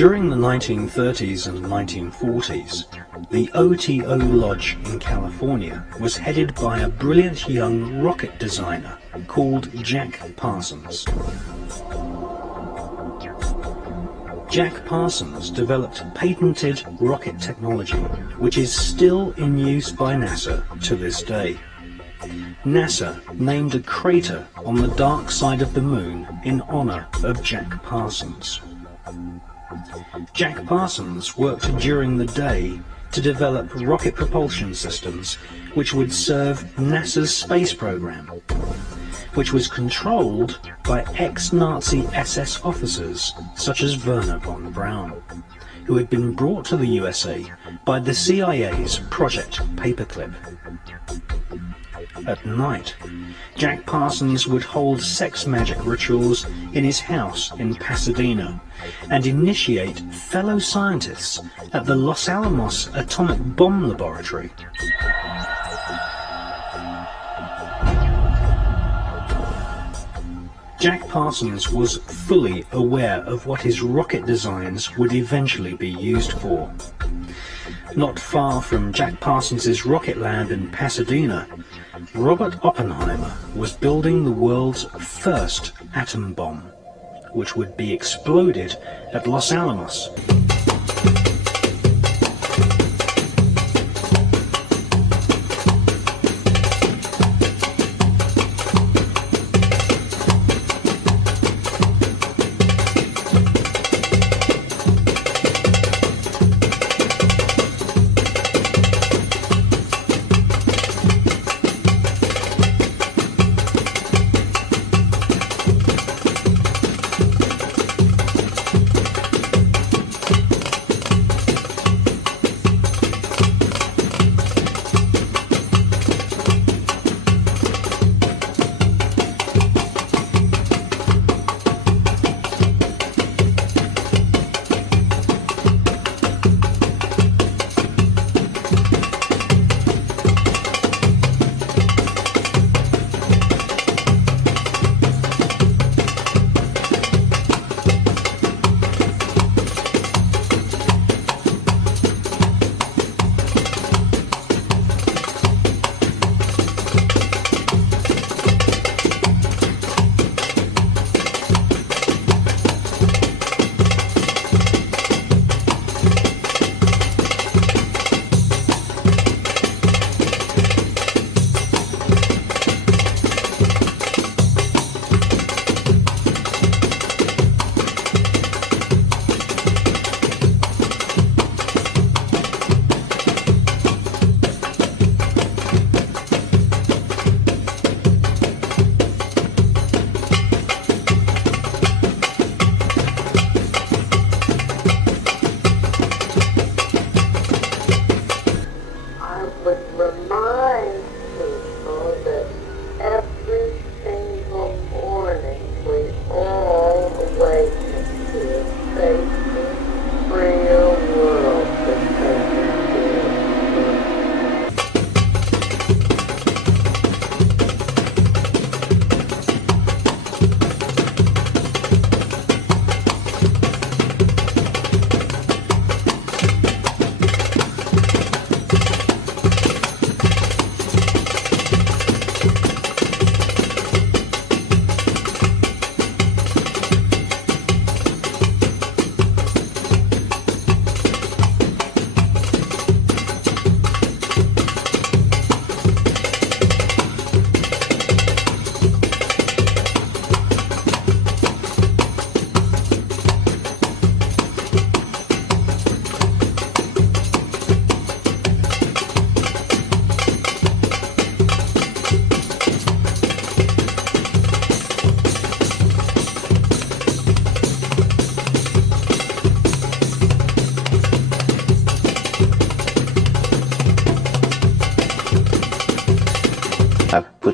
During the 1930s and 1940s, the OTO Lodge in California was headed by a brilliant young rocket designer called Jack Parsons. Jack Parsons developed patented rocket technology, which is still in use by NASA to this day. NASA named a crater on the dark side of the moon in honor of Jack Parsons. Jack Parsons worked during the day to develop rocket propulsion systems which would serve NASA's space program, which was controlled by ex-Nazi SS officers such as Werner von Braun, who had been brought to the USA by the CIA's Project Paperclip. At night, Jack Parsons would hold sex magic rituals in his house in Pasadena and initiate fellow scientists at the Los Alamos Atomic Bomb Laboratory. Jack Parsons was fully aware of what his rocket designs would eventually be used for. Not far from Jack Parsons' rocket lab in Pasadena, Robert Oppenheimer was building the world's first atom bomb, which would be exploded at Los Alamos.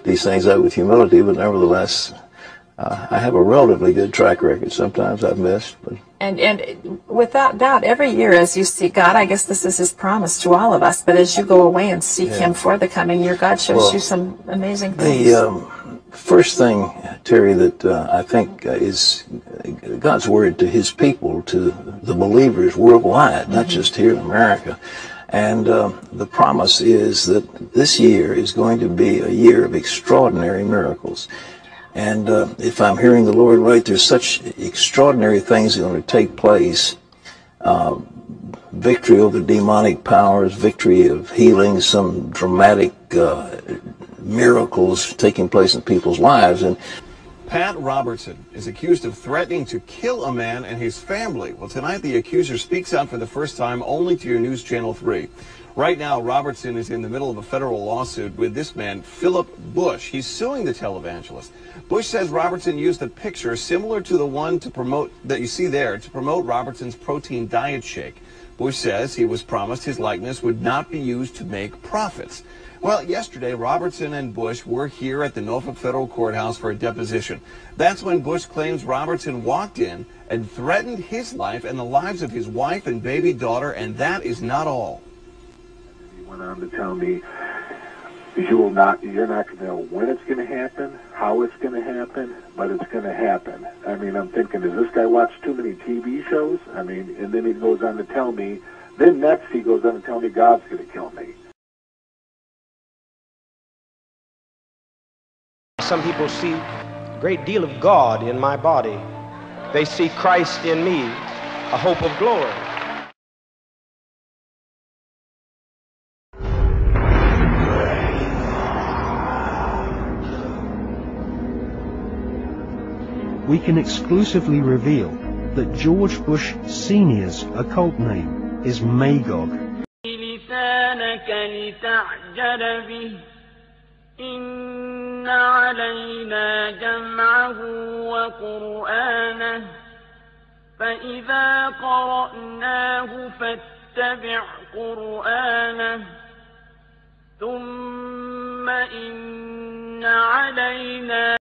These things out with humility, but nevertheless, I have a relatively good track record. Sometimes I've missed, but and without doubt, every year as you seek God, I guess this is His promise to all of us. But as you go away and seek Him for the coming year, God shows you some amazing things. The first thing, Terry, that I think is God's word to His people, to the believers worldwide, not just here in America. And the promise is that this year is going to be a year of extraordinary miracles. And if I'm hearing the Lord right, there's such extraordinary things that are going to take place. Victory over demonic powers, victory of healing, some dramatic miracles taking place in people's lives. And Pat Robertson is accused of threatening to kill a man and his family. Well, tonight the accuser speaks out for the first time only to your News Channel 3. Right now, Robertson is in the middle of a federal lawsuit with this man, Philip Bush. He's suing the televangelist. Bush says Robertson used a picture similar to the one that you see there to promote Robertson's protein diet shake. Bush says he was promised his likeness would not be used to make profits. Well, yesterday, Robertson and Bush were here at the Norfolk Federal Courthouse for a deposition. That's when Bush claims Robertson walked in and threatened his life and the lives of his wife and baby daughter, and that is not all. He went on to tell me, you're not going to know when it's going to happen, how it's going to happen, but it's going to happen. I mean, I'm thinking, does this guy watch too many TV shows? I mean, and then he goes on to tell me, then next he goes on to tell me God's going to kill me. Some people see a great deal of God in my body. They see Christ in me, a hope of glory. We can exclusively reveal that George Bush Sr.'s occult name is Magog. إن علينا جمعه وقرآنه فإذا قرأناه فاتبع قرآنه ثم إن علينا